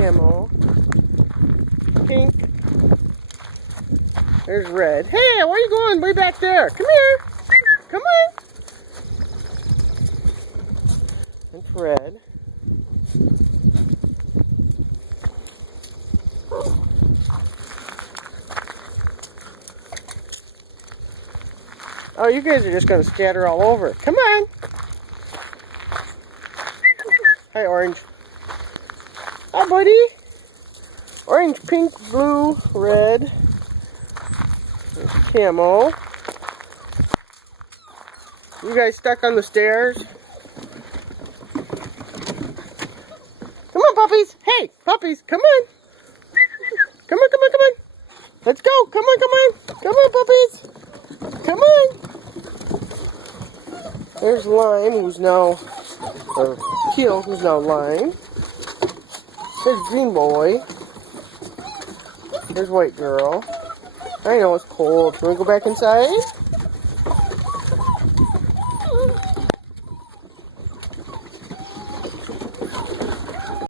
camo. Pink. There's red. Hey, where are you going? Way back there. Come here. Come on. It's red. Oh, you guys are just going to scatter all over. Come on. Hi, orange. Hi, buddy. Orange, pink, blue, red. There's camo. You guys stuck on the stairs? Come on, puppies. Hey, puppies, come on. Come on, come on, come on. Let's go. Come on, come on. Come on, puppies. Come on. There's Lime, who's now, or Teal, who's now Lime. There's Green Boy. There's White Girl. I know it's cold. You want to go back inside?